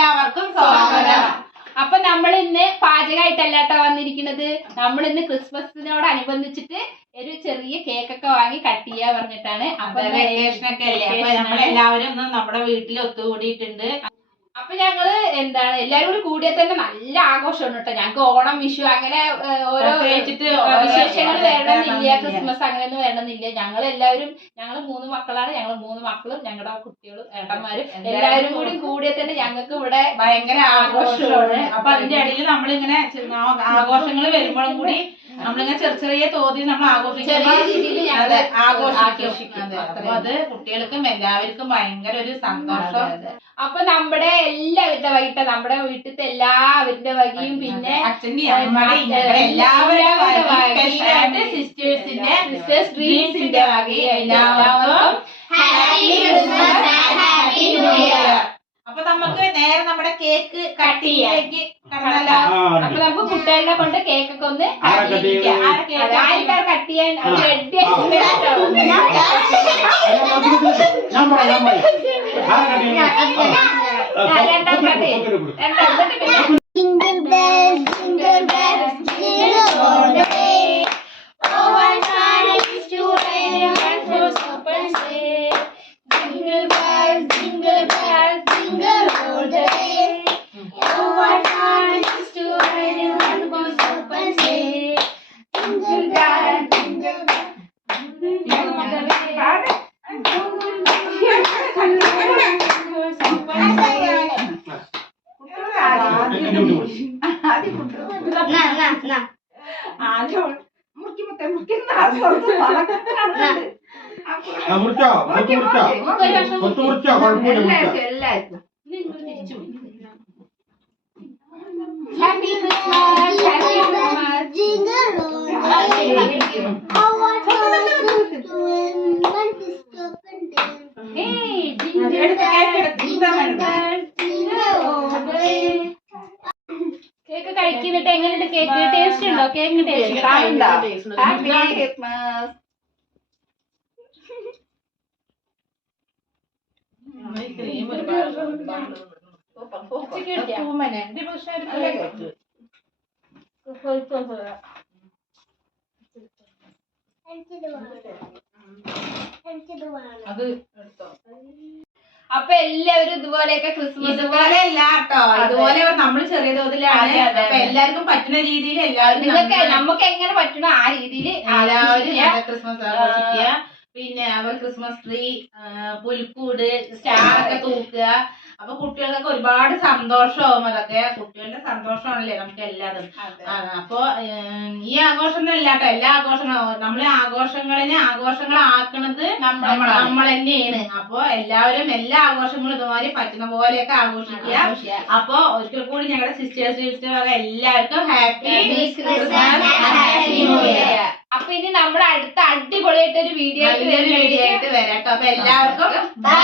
എല്ലാവർക്കും സ്വാഗതം. അപ്പൊ നമ്മൾ ഇന്ന് പാചകമായിട്ടല്ലാട്ടോ വന്നിരിക്കുന്നത്. നമ്മൾ ഇന്ന് ക്രിസ്മസിനോടനുബന്ധിച്ചിട്ട് ഒരു ചെറിയ കേക്കൊക്കെ വാങ്ങി കട്ട് ചെയ്യാ പറഞ്ഞിട്ടാണ്. അപ്പൊ വെക്കേഷനൊക്കെ അല്ലേ, അപ്പൊ നമ്മളെല്ലാവരും നമ്മുടെ വീട്ടിൽ ഒത്തുകൂടിയിട്ടുണ്ട്. അപ്പൊ ഞങ്ങള് എല്ലാരും കൂടി കൂടിയാൽ തന്നെ നല്ല ആഘോഷമാണ് കേട്ടോ. ഞങ്ങക്ക് ഓണം, വിഷു അങ്ങനെ ഓരോ വിശേഷങ്ങൾ വരണമെന്നില്ല, ക്രിസ്മസ് അങ്ങനെയൊന്നും വരണമെന്നില്ല. ഞങ്ങള് 3 മക്കളാണ്. ഞങ്ങള് 3 മക്കളും ഞങ്ങളുടെ കുട്ടികളും ഏട്ടന്മാരും എല്ലാവരും കൂടി കൂടിയാൽ തന്നെ ഞങ്ങൾക്ക് ഇവിടെ ഭയങ്കര ആഘോഷമാണ്. അപ്പൊ അതിന്റെ ഇടയിൽ നമ്മളിങ്ങനെ ആഘോഷങ്ങൾ വരുമ്പോഴും കൂടി നമ്മളിങ്ങനെ ചെറിയ തോതിൽ നമ്മൾ ആഘോഷിക്കുന്നത്. അപ്പൊ അത് കുട്ടികൾക്കും എല്ലാവർക്കും ഭയങ്കര ഒരു സന്തോഷം. അപ്പൊ നമ്മുടെ എല്ലാവരുടെ വൈകിട്ട് നമ്മുടെ വീട്ടിലത്തെ എല്ലാവരുടെ വകയും പിന്നെ സിസ്റ്റേഴ്സ് ഡ്രീംസിന്റെ വകയും എല്ലാവർക്കും അപ്പൊ നമുക്ക് നേരെ നമ്മുടെ കേക്ക് കട്ട് ചെയ്യാലേക്ക് കടന്നല്ലോ. അപ്പൊ നമുക്ക് കുട്ടികളെ കൊണ്ട് കേക്കൊക്കെ ഒന്ന് ആൾക്കാർ കട്ട് ചെയ്യാൻ ready Happy Christmas, Happy Christmas, jingle all the way. Our hearts to one stop and dance. Hey, jingle bells, jingle bells, jingle all the way. Cake കഴിക്കുന്നിട്ട് എങ്ങനെയുണ്ട്? കേക്ക് ടേസ്റ്റ് ഉണ്ടോ? Cake taste happy Christmas. അപ്പൊ എല്ലാവരും ഇതുപോലെയൊക്കെ Christmas ഇതുപോലെ അല്ല കേട്ടോ, ഇതുപോലെ നമ്മൾ ചെറിയ തോതിലാണ്. അപ്പൊ എല്ലാവർക്കും പറ്റുന്ന രീതിയിൽ എല്ലാവരും നമുക്ക് എങ്ങനെ പറ്റണോ ആ രീതിയിൽ എല്ലാവരും ക്രിസ്മസ് ആഘോഷിക്കുക. പിന്നെ അവർ ക്രിസ്മസ് ട്രീ, പുൽക്കൂട്, സ്റ്റാറൊക്കെ തൂക്കുക. അപ്പൊ കുട്ടികൾക്കൊക്കെ ഒരുപാട് സന്തോഷമാവും. അതൊക്കെ കുട്ടികളുടെ സന്തോഷമാണല്ലേ നമുക്ക് എല്ലാതും. അപ്പൊ ഈ ആഘോഷം അല്ല കേട്ടോ, എല്ലാ ആഘോഷങ്ങളും നമ്മളെ ആഘോഷങ്ങളാക്കണത് നമ്മൾ തന്നെയാണ്. അപ്പൊ എല്ലാവരും എല്ലാ ആഘോഷങ്ങളും ഇതുമാതിരി പറ്റുന്ന പോലെയൊക്കെ ആഘോഷിക്കുക. അപ്പൊ ഒരിക്കൽ കൂടി ഞങ്ങളുടെ സിസ്റ്റേഴ്സ് എല്ലാവർക്കും happy Christmas, happy new year. അപ്പൊ ഇനി നമ്മൾ അടുത്ത അടിപൊളിയായിട്ടൊരു വീഡിയോ ആയിട്ട് വരാം കേട്ടോ. അപ്പൊ എല്ലാവർക്കും ബൈ.